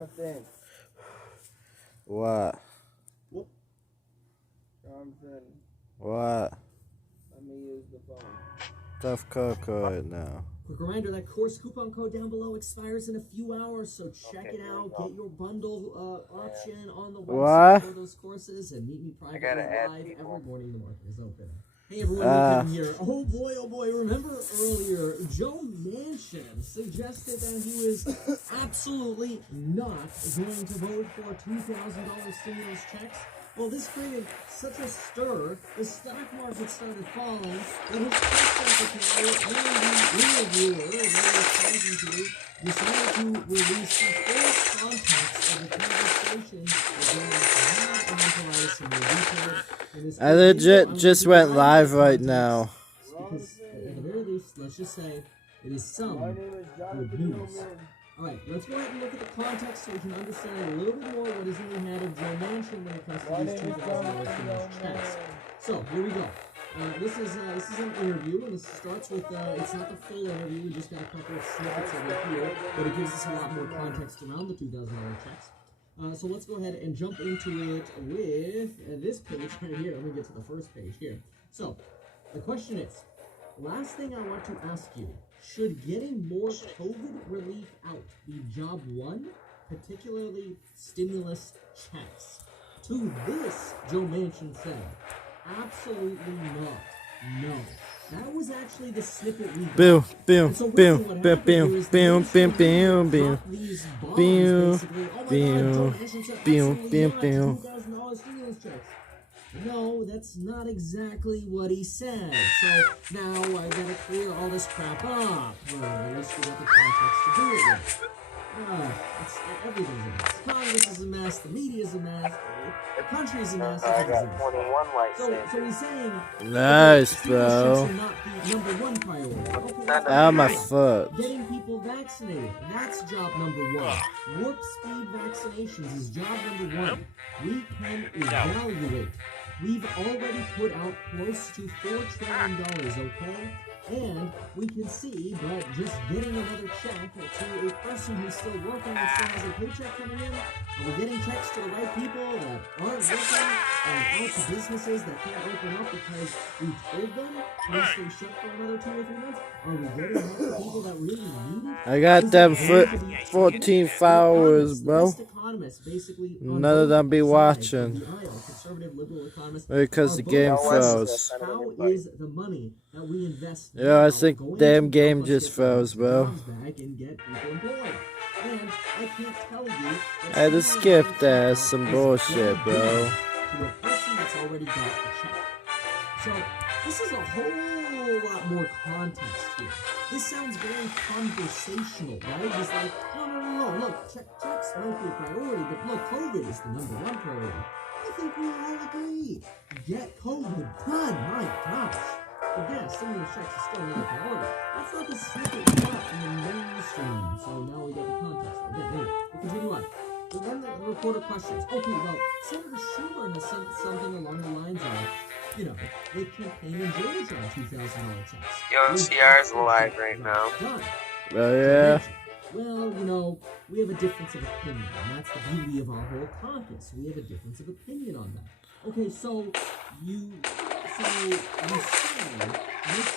Thing. What? Whoop. Johnson, What? let me use the phone. Tough Coco right now. Quick reminder, that course coupon code down below expires in a few hours, so check it out. Get your bundle option on the website for those courses, and meet me privately live every morning the market is open. Hey everyone, Nick here. Oh boy, remember earlier, Joe Manchin suggested that he was absolutely not going to vote for $2,000 stimulus checks? Well, this created such a stir, the stock market started falling, that his press secretary and the interviewer they were talking to decided to release the full context of the conversation that Donald had, and then provide some more details. I legit just went live right now. Because at the very least, let's just say it is some good news. Alright, let's go ahead and look at the context so we can understand a little bit more what is in the head of Joe Manchin when it comes to these $2,000 stimulus checks. So, here we go. This is an interview, and this starts with, it's not the full interview, we just got a couple of snippets of it here, but it gives us a lot more context around the $2,000 checks. So let's go ahead and jump into it with this page right here. Let me get to the first page here. So, the question is, last thing I want to ask you, should getting more COVID relief out be job one, particularly stimulus checks? To this, Joe Manchin said, absolutely not. No. That was actually the snippet we got. Boom, boom, So boom, what boom, happened boom, here is boom, the boom, boom, boom, dropped these bombs, boom, basically. Oh my God, Joe Manchin said absolutely not to $2,000 stimulus checks. No, that's not exactly what he said. So now I gotta clear all this crap up. Well, at least we got the context to do it with. Everything's a mess. Congress is a mess. The media is a mess. The country is a mess. Everything's a mess. So he's saying, nice, bro. bro. Not the number one priority. Okay, Ow, my foot. getting people vaccinated. That's job number one. Warp speed vaccinations is job number one. We can evaluate. We've already put out close to $4 trillion, okay? And we can see, but just getting another check to a person who's still working and still has a paycheck coming in, are we getting checks to the right people that aren't working and out to businesses that can't open up because we told them to stay shut for another 2 or 3 months? Are we getting help to people that really need it? I got them 14 followers, bro. None of them be watching because the game froze. How is the money that we invest? Yeah, I think damn game just froze, bro. I had to skip that. Some bullshit, bro. So this is a whole lot more context here. This sounds very conversational, right? It's like, no, look, checks might be a priority, but look, COVID is the number one priority. I think we all agree. Get COVID done, my gosh. But yeah, stimulus checks is still not a priority. That's not the snippet we got from the mainstream. So now we got the context. Again, anyway, we'll continue on. But then the reporter questions, okay, well, Senator Schumer has said something along the lines of, you know, they campaign in Georgia on $2,000 checks. OCR is live right now. Done. Well, yeah. Well, you know, we have a difference of opinion, and that's the beauty of our whole caucus. We have a difference of opinion on that. Okay, so you say, make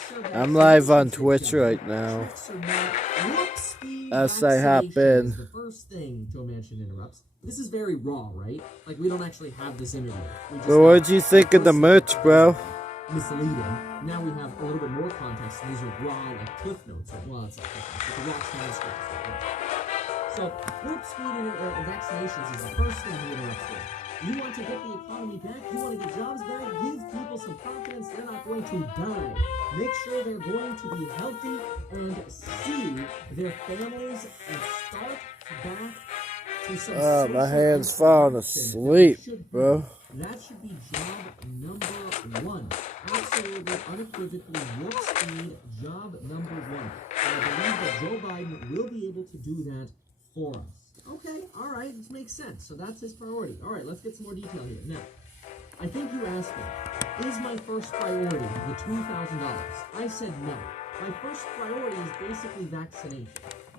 sure that I'm live on Twitch right now. As I hop in. The first thing Joe Manchin interrupts. This is very raw, right? Like, we don't actually have this interview. But what'd you think of the merch, bro? Misleading. Now we have a little bit more context. These are raw, like cliff notes. Well, it's not cliff notes. It's a raw transcript. So, warp speed and vaccinations is the first thing he interrupts with. You want to get the economy back? You want to get jobs back? Give people some confidence they're not going to die. Make sure they're going to be healthy and see their families and start back to some Oh, my hand's falling asleep, bro. That should be job number one. Absolutely, unequivocally, warp speed, job number one. I believe that Joe Biden will be able to do that for us. Okay, all right, this makes sense. So that's his priority. All right, let's get some more detail here. Now, I think you asked me, is my first priority the $2,000? I said no. my first priority is basically vaccination.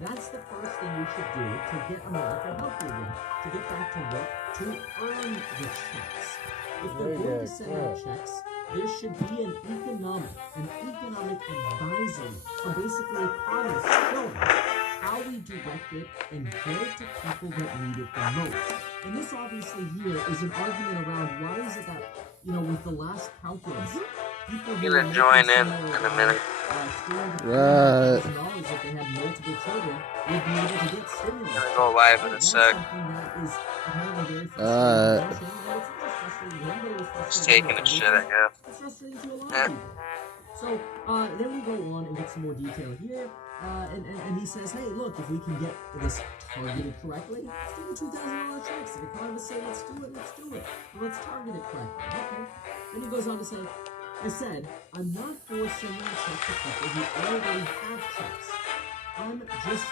That's the first thing we should do to get America healthy again, to get back to work, to earn the checks. If they're going to send out checks, there should be an economic advisory, or basically economists showing how we direct it and get it to people that need it the most. And this obviously here is an argument around why is it that, with the last calculus, people who Gonna join in a minute. Right. $300,000 if they had multiple children would be able to get stimulus. Gonna go live in a That's sec. something that is apparently very frustrating. Just taking a shit, I guess. It's frustrating to a lot of people. So, then we go on and get some more detail here. And he says, hey, look, if we can get this targeted correctly, let's do the $2,000 checks. If economists say let's do it, let's do it. But let's target it correctly. Okay. Then he goes on to say, I said, I'm not for sending a check to people who already have checks. I'm just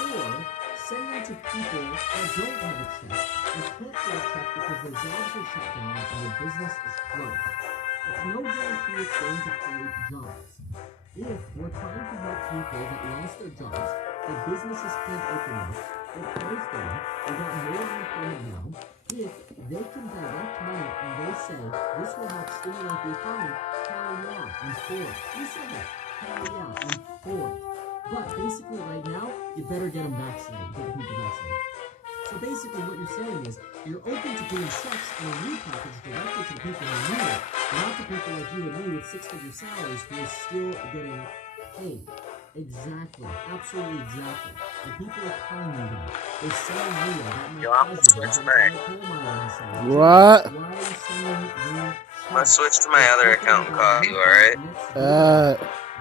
for sending to people that don't have a check and can't get a check because their jobs are shut down and their business is closed. It's no guarantee it's going to create jobs. If we're trying to help people that lost their jobs, their businesses can't open up, they're closed down, they got more unemployment now, if they can direct money and they say, this will help stimulate the economy, hell yeah, I'm for it. You said that. Hell yeah, I'm for it. But basically right now, you better get them vaccinated, get the people vaccinated. So basically what you're saying is, you're open to doing checks in a relief package directly to the people who need it, not to people like you and me with six-figure salaries who are still getting paid. Exactly. Absolutely exactly. The people are telling me that. They're selling me that my Yo, I'm gonna president, switch that's back. what I told my own self. What? Why are you sending me I'm gonna checks? switch to my other account and call you, alright? I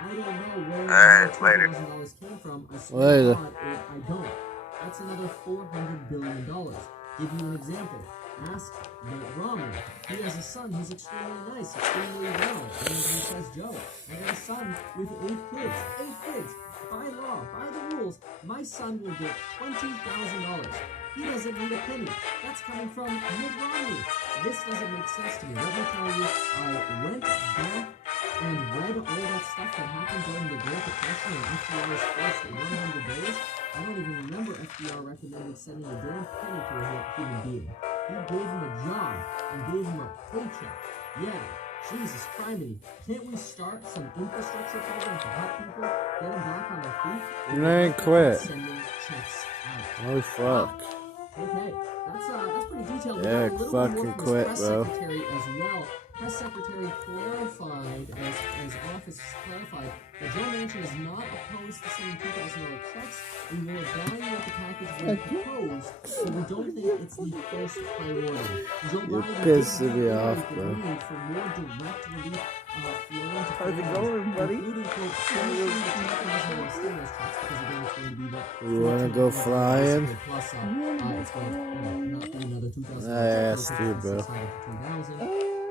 don't know where Alright, later. $2,000 came from. I swear Later. to God, I don't. That's another $400 billion. Give you an example. Ask Mitt Romney. He has a son who's extremely nice, extremely well. And he says, Joe, I got a son with 8 kids. 8 kids. By law, by the rules, my son will get $20,000. He doesn't need a penny. That's coming from Mitt Romney. This doesn't make sense to me. Let me tell you, I went back and read all that stuff that happened during the Great Depression and FDR's first 100 days. I don't even remember FDR recommended sending a damn penny to a human being. He gave him a job and gave him a paycheck. Yeah, Jesus criminy. Can't we start some infrastructure program to help people get them back on their feet? You ain't quit. Sending checks out. Holy fuck. Okay, that's pretty detailed. We Yeah, got a little bit fucking more from quit, his press bro. secretary as well. Press secretary clarified, as office clarified, that Joe Manchin is not opposed to sending $2,000 checks. We will evaluate the package when proposed, so we don't think it's the first priority. Joe You're Biden pissing me did off, highlight the bro. need for more direct relief flowing to How's it families, going, buddy? including, quote, finishing the $2,000 stimulus checks, because again, it's going to be the You wanna go flying? Plus, it's going to not be another $2,000. I asked you, bro.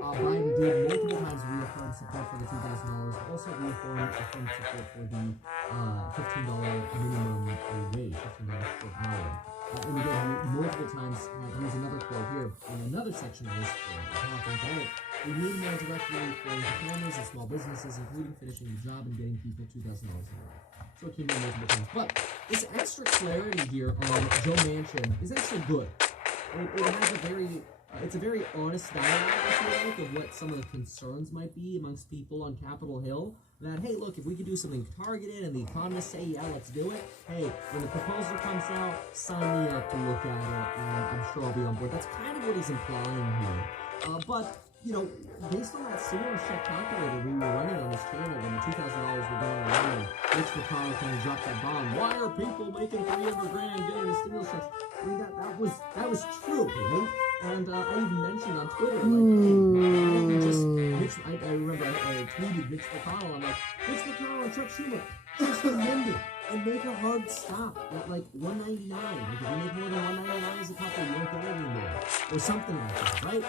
Biden did multiple times reaffirm support for the $2,000, also reaffirmed support for the $15 minimum wage, $15 per hour. And again, multiple times, here's another quote here in another section of this conference. We need more direct relief flowing to families and small businesses, including finishing the job and getting people $2,000 an hour. So it came in multiple times. But this extra clarity here on Joe Manchin is actually good. It has a very... it's a very honest dialogue, I feel like, of what some of the concerns might be amongst people on Capitol Hill. That, hey, look, if we could do something targeted and the economists say, yeah, let's do it, hey, when the proposal comes out, sign me up to look at it, and I'm sure I'll be on board. That's kind of what he's implying here. But, you know, based on that stimulus check calculator we were running on this channel when the $2,000 were going around, and Mitch McConnell kind of dropped that bomb. Why are people making $300,000 getting the stimulus checks? I mean, that was true, right? And I even mentioned on Twitter, like, hey, I remember I tweeted Mitch McConnell. I'm like, Mitch McConnell and Chuck Schumer, just amend it and make a hard stop at like $199. Like, if you make more than $199 as a couple, you don't get it anymore, or something like that, right?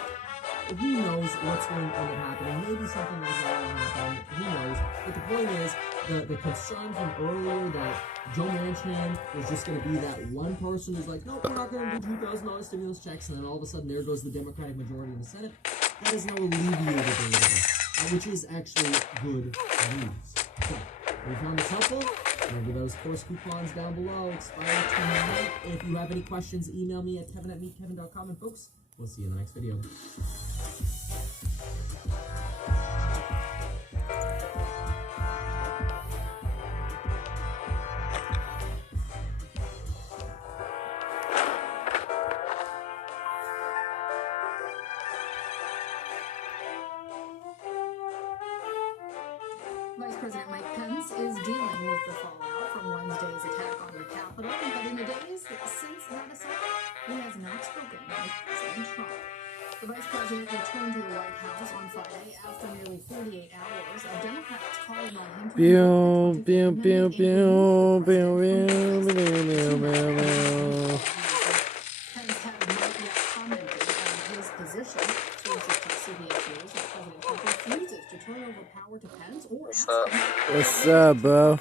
Who knows what's going to end up happening? Maybe something like that will happen. Who knows? But the point is, the concern from earlier that Joe Manchin was just going to be that one person who's like, nope, we're not going to do $2,000 stimulus checks, and then all of a sudden there goes the Democratic majority in the Senate. That is now alleviated a little bit, which is actually good news. So, If you found this helpful, remember those course coupons down below. Expire tonight. If you have any questions, email me at kevin@meetkevin.com. And folks, we'll see you in the next video. Vice President Mike Pence is dealing with the fallout from Wednesday's attack on the Capitol, but in the days since that assault, he has not spoken with President Trump. The Vice President returned to the White House on Friday after nearly 48 hours of Democrats calling on him to Pew, pew, pew, pew, pew, pew, pew, pew, pew. Pence has not yet commented on his position. Sources tell CBS News that President Trump refuses to turn over power to Pence or What's ask up? him. What's up, bro?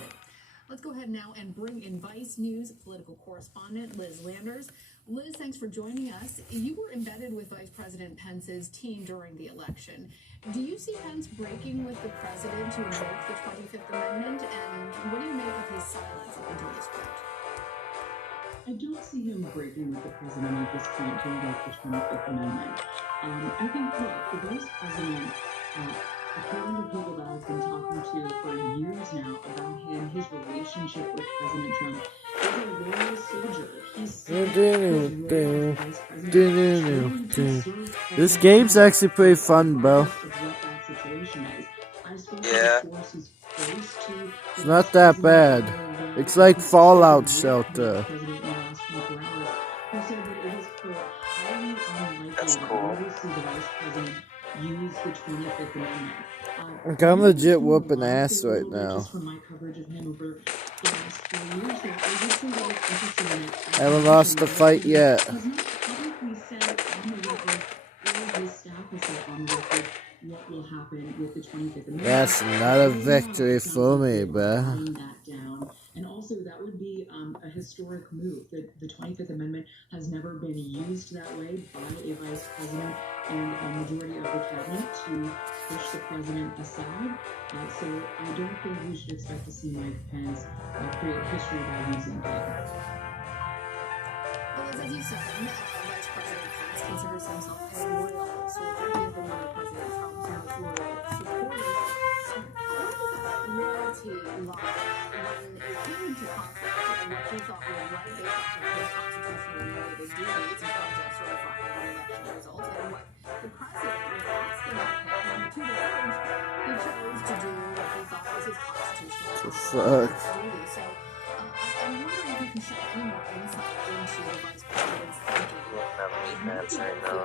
Let's go ahead now and bring in Vice News political correspondent Liz Landers. Liz, thanks for joining us. You were embedded with Vice President Pence's team during the election. Do you see Pence breaking with the president to invoke the 25th Amendment? And what do you make of his silence up until this point? I don't see him breaking with the president at this point to invoke the 25th Amendment. I think, look, the vice president, according to people that I've been talking to for years now about him, his relationship with President Trump, is a loyal soldier. He's This game's actually pretty fun, bro. Yeah. It's not that bad. It's like Fallout Shelter. That's cool. Like, I'm legit whooping ass right now. I haven't lost a fight yet. That's not a victory for me, bruh. And also, that would be a historic move. The 25th Amendment has never been used that way by a vice president and a majority of the cabinet to push the president aside. So I don't think we should expect to see Mike Pence create history by using it. Well, as you said, Vice President Pence considers himself a loyal soldier. He has been one of President Trump's most loyal supporters. Where did that loyalty lie when it came into conflict and what he thought was right based off of his constitutionally mandated duties in terms of certifying the election results and what the president was asking of him on the two days he chose to do what he thought was his constitutional Fuck. duty. So I'm wondering if you can shed any more insight into the vice president's thinking. Have meat maps right now.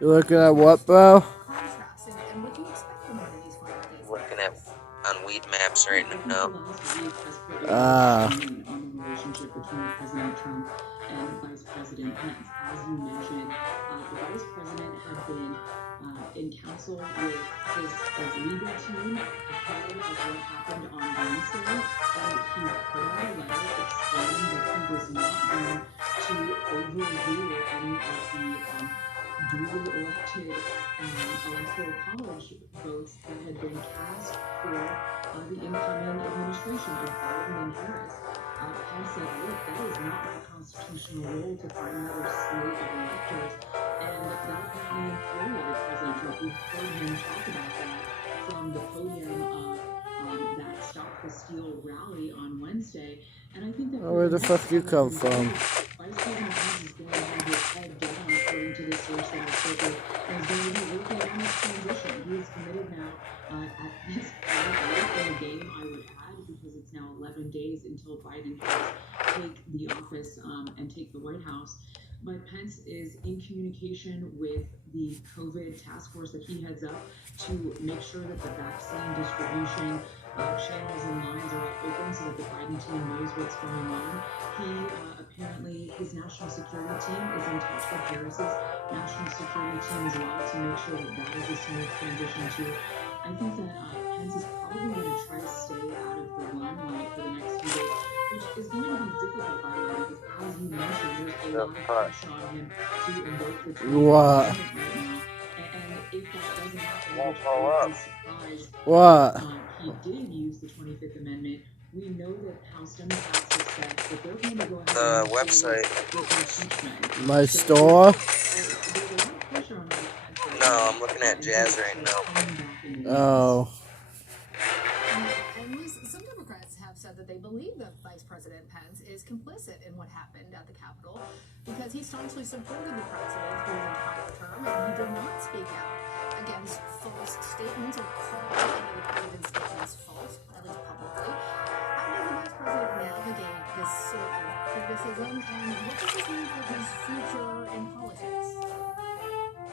You looking at what, bro? Contrast and what do you expect from him in these final days? Looking at on weed maps right now. Ah. On the relationship between President Trump and Vice President Pence. As you mentioned, the Vice President had been in council with his legal team ahead of what happened on Wednesday, and he put out a letter explaining that he was not going to overrule any of the duly elected electoral college votes that had been cast for the incoming administration of Biden and Harris. Pence said, look, that is not my constitutional role to find another slate of electors, and that apparently infuriated President Trump. We've heard him talk about that from the podium of that Stop the Steal rally on Wednesday, and I think that Where the fuck you come from? Vice President Pence is going to have his head down according to the source that I spoke with, and is going to be working on this transition. He is committed now at this point late in the game, I would add, because it's now 11 days until Biden has take the office and take the White House. But Pence is in communication with the COVID task force that he heads up to make sure that the vaccine distribution channels and lines are open so that the Biden team knows what's going on. He apparently, his national security team is in touch with Harris's national security team as well to make sure that that is a smooth transition too. I think that Pence is probably going to try to stay out of the limelight for the next few days, which is going to be difficult, by the way, because as you mentioned, there's a lot of pressure on him to invoke the What? right now. And if that doesn't happen, Won't which fall I What? would be surprised, he did use the 25th Amendment, we know that House Democrats have said that they're going to go ahead The and move website. forward with impeachment. My So store? there's a lot of pressure on Mike Pence right No, now, I'm looking at and Jazz he's right sort of now. coming back in the news. Oh. And Liz, some Democrats have said that they believe that Vice President Pence is complicit in what happened at the Capitol because he staunchly supported the president through his entire term and he did not speak out against false statements or call any of the president's statements false, at least publicly. How does the Vice President navigate this sort of criticism and what does this mean for his future in politics?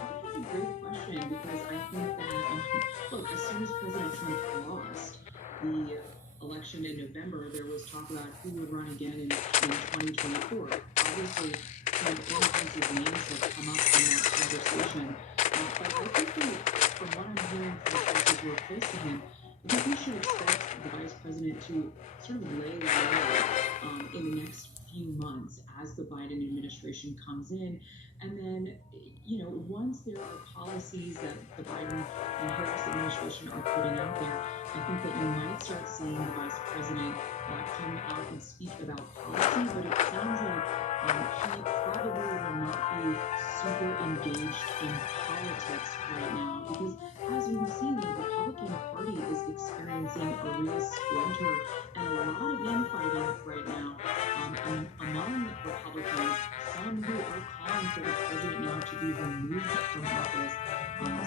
That's a great question because I think that, look, as soon as President Trump lost the election in November, there was talk about who would run again in 2024. Obviously, Trump and Pence's names have come up in that conversation. But I think that from what I'm hearing from the sources who are close to him, I think we should expect the Vice President to sort of lay low in the next few months as the Biden administration comes in. And then, you know, once there are policies that the Biden and Harris administration are putting out there, I think that you might start seeing the Vice President come out and speak about policy, but it sounds like he probably will not be super engaged in politics right now because, as we've seen, the Republican Party is experiencing a real splinter and a lot of infighting right now among Republicans, some who are calling for the president now to be removed from office.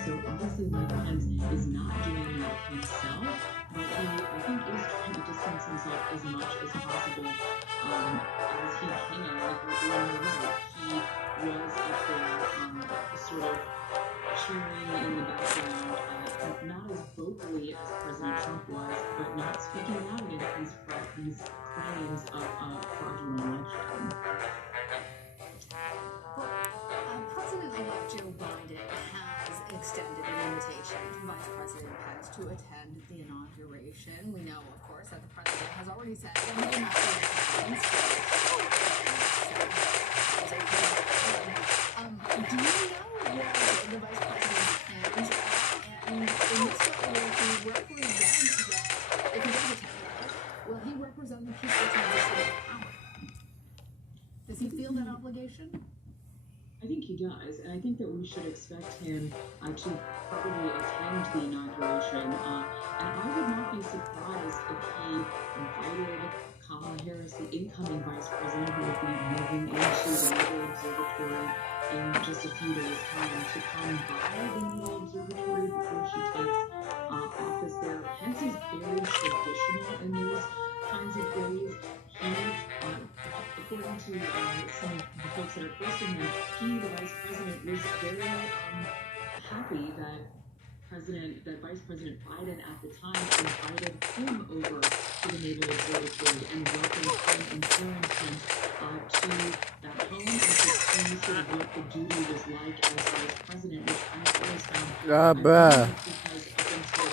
So obviously Mike Pence is not doing that himself, but he, I think, is trying to distance himself as much as possible as he can. Like, you're right, he was up there sort of cheering in the background, not as vocally as President Trump was, but not speaking out against these claims of fraudulent election. President-elect Joe Biden has extended an invitation to Vice President Pence to attend the inauguration. We know, of course, that the president has already said that he will not be in attendance. Do you know what the Vice President's plans are? And in this way, will he represent if he does attend that, will he represent the peaceful transition of power? Does he feel that obligation? I think he does, and I think that we should expect him to probably attend the inauguration. And I would not be surprised if he invited Kamala Harris, the incoming vice president, who will be moving into the Naval Observatory in just a few days' time, to come by the Naval Observatory before she takes office there. Pence is very traditional in those kinds of ways. He, according to some of the folks that are close to him, he, the vice president, was very happy that Vice President Biden at the time invited him over to the Naval Observatory and welcomed him and informed him to that home and to see sort of what the duty was like as vice president, which I've always found ironic because up until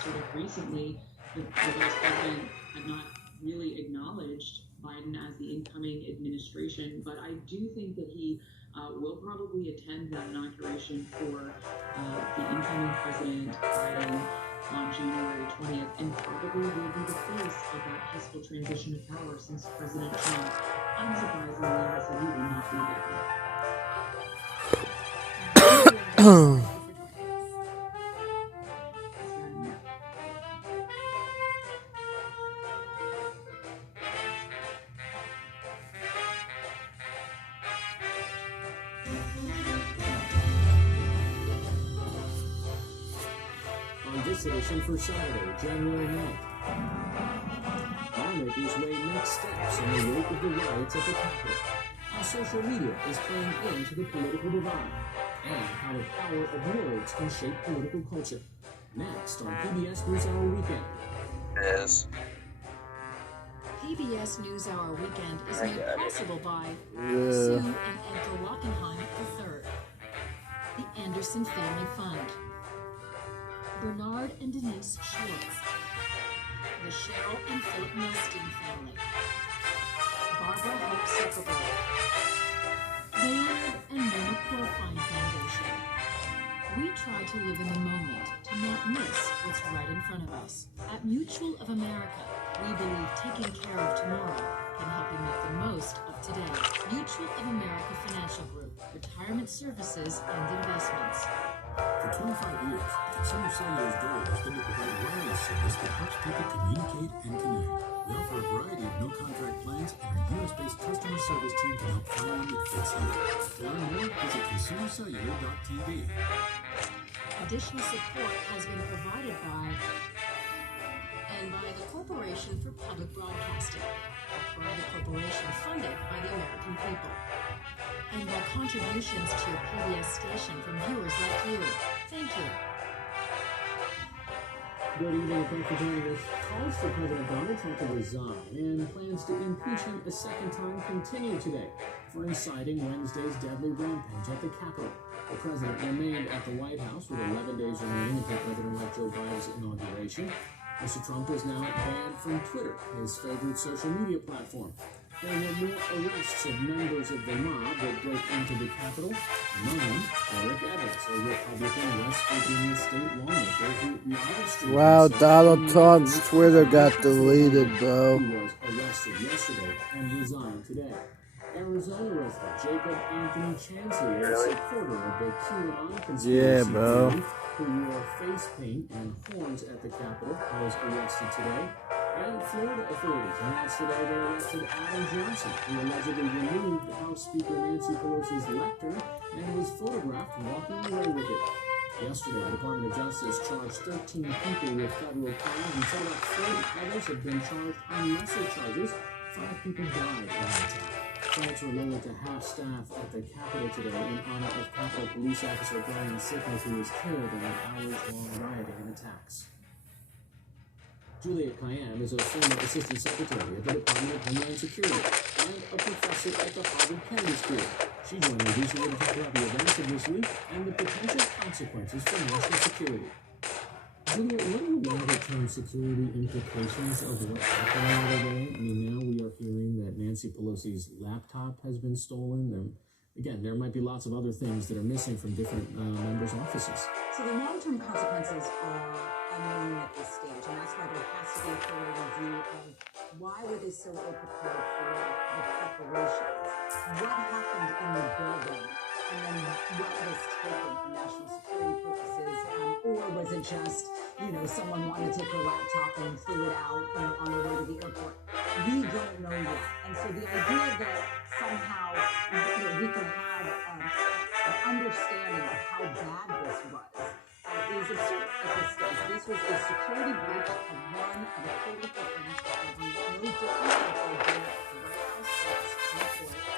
sort of recently, the vice president had not really acknowledged Biden as the incoming administration, but I do think that he will probably attend that inauguration for the incoming President Biden on January 20th, and probably will be the face of that peaceful transition of power since President Trump, unsurprisingly, has said he will not be there. This edition for Saturday, January 9th. Lawmakers weigh next steps in the wake of the riots at the Capitol. How social media is playing into the political divide, and how the power of words can shape political culture. Next on PBS NewsHour Weekend. Yes. PBS NewsHour Weekend is made possible by Yeah. Sue and Edgar Lockenheim III, the Anderson Family Fund, Bernard and Denise Schwartz, the Cheryl and Philip Milstein family, Barbara Hope Zuckerberg, Bayard and Mona Corfine Foundation. We try to live in the moment to not miss what's right in front of us. At Mutual of America, we believe taking care of tomorrow can help you make the most of today. Mutual of America Financial Group, retirement services and investments. For 25 years, Consumer Cellular's goal has been to provide wireless service that helps people communicate and connect. We offer a variety of no-contract plans, and our U.S.-based customer service team can help find one that fits you. To learn more, visit consumercellular.tv. Additional support has been provided by the Corporation for Public Broadcasting, a private corporation funded by the American people, and by contributions to your PBS station from viewers like you. Thank you. Good evening and thanks for joining us. Calls for President Donald Trump to resign and plans to impeach him a second time continue today for inciting Wednesday's deadly rampage at the Capitol. The president remained at the White House with 11 days remaining until President-elect Joe Biden's inauguration. Mr. Trump is now banned from Twitter, his favorite social media platform. There were more arrests of members of the mob that broke into the Capitol. Among them, Eric Evans, a Republican West Virginia state lawmaker who live streamed Wow, himself Donald on Trump's YouTube. Twitter got deleted, bro. He was arrested yesterday and resigned today. Arizona resident Jacob Anthony Chansley, a supporter of the QAnon conspiracy Yeah, bro. theory, who wore face paint and horns at the Capitol, was arrested today. And Florida authorities announced today they arrested Adam Johnson, who allegedly removed House Speaker Nancy Pelosi's lectern and was photographed walking away with it. Yesterday, the Department of Justice charged 13 people with federal crimes, and so about 40 others have been charged on lesser charges. 5 people died in the attack. Flights were lowered to half staff at the Capitol today in honor of Capitol Police Officer Brian Sickles, who was killed in an hours-long rioting and attacks. Juliette Kayyem is a former Assistant Secretary at the Department of Homeland Security and a professor at the Harvard Kennedy School. She joined me recently to talk about the events of this week and the potential consequences for national security. Juliette, what are the longer-term security implications of what happened the other day? I mean, now we are hearing that Nancy Pelosi's laptop has been stolen. Again, there might be lots of other things that are missing from different members' offices. So the long-term consequences are unknown at this stage, and that's why there has to be a thorough review of why were they so ill-prepared for the preparations? What happened in the building, and then what was taken for national security purposes, or was it just, someone wanted to take her laptop and threw it out, on the way to the airport? We don't know yet, and so the idea that somehow we can have an understanding of how bad this was is absurd at this stage. This was a security breach of one of the critical branch of government, no different than what they did at the White House or the Supreme Court.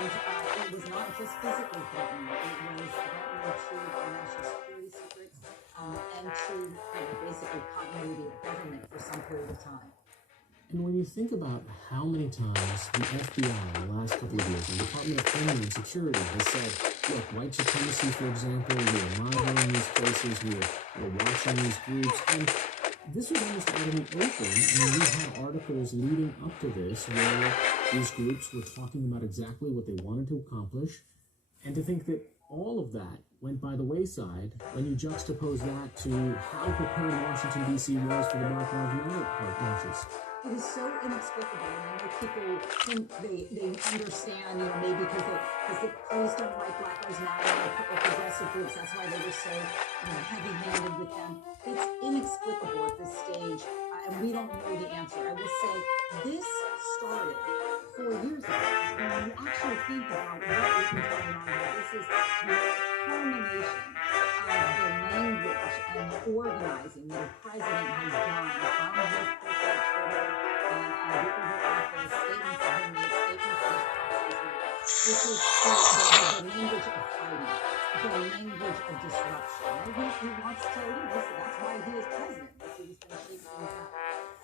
And it was not just physically threatening, it was threatening to our national security secrets and to basically continuity of government for some period of time. And when you think about how many times the FBI in the last couple of years, the Department of Homeland Security has said, look, white supremacy, for example, we're monitoring these cases, we're watching these groups, and this was almost out in the open. I mean, we had articles leading up to this where these groups were talking about exactly what they wanted to accomplish, and to think that all of that went by the wayside when you juxtapose that to how prepared Washington, D.C. was for the Black Lives Matter marches. It is so inexplicable, and I know people think they understand, maybe because the police don't like Black Lives Matter or progressive groups. That's why they were so, heavy-handed with them. It's inexplicable at this stage, and we don't know the answer. I will say this started 4 years ago. And when you actually think about what has been going on here, this is the culmination of the language and the organizing that the president has done from his corporate Twitter and the Oval Office, statements that he made, statements that his office made. This is the language of fighting, the language of disruption. He wants to leave. That's why he is president. He's going to shake things up.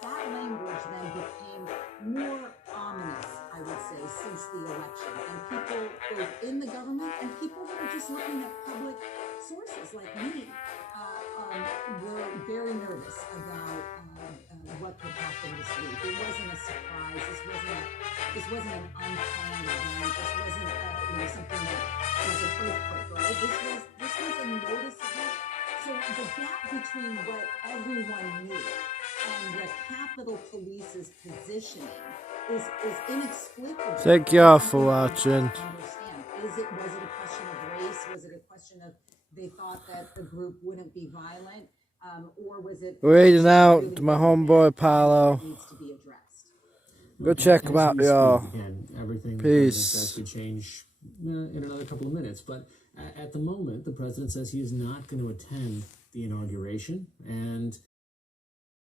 That language then became more ominous, I would say, since the election. And people, both in the government and people that are just looking at public sources like me, were very nervous about what could happen this week. It wasn't a surprise. This wasn't an unplanned event. This wasn't something that was an earthquake, right? This was a noticeable So the gap between what everyone knew and what Capitol Police's positioning is inexplicable. Thank y'all for watching. Understand. Was it a question of race? Was it a question of they thought that the group wouldn't be violent? Or was it Reading out to my homeboy Paulo. needs to be addressed? Go check him out, y'all. Again, everything Peace. could change in another couple of minutes, but at the moment, the president says he is not going to attend the inauguration, and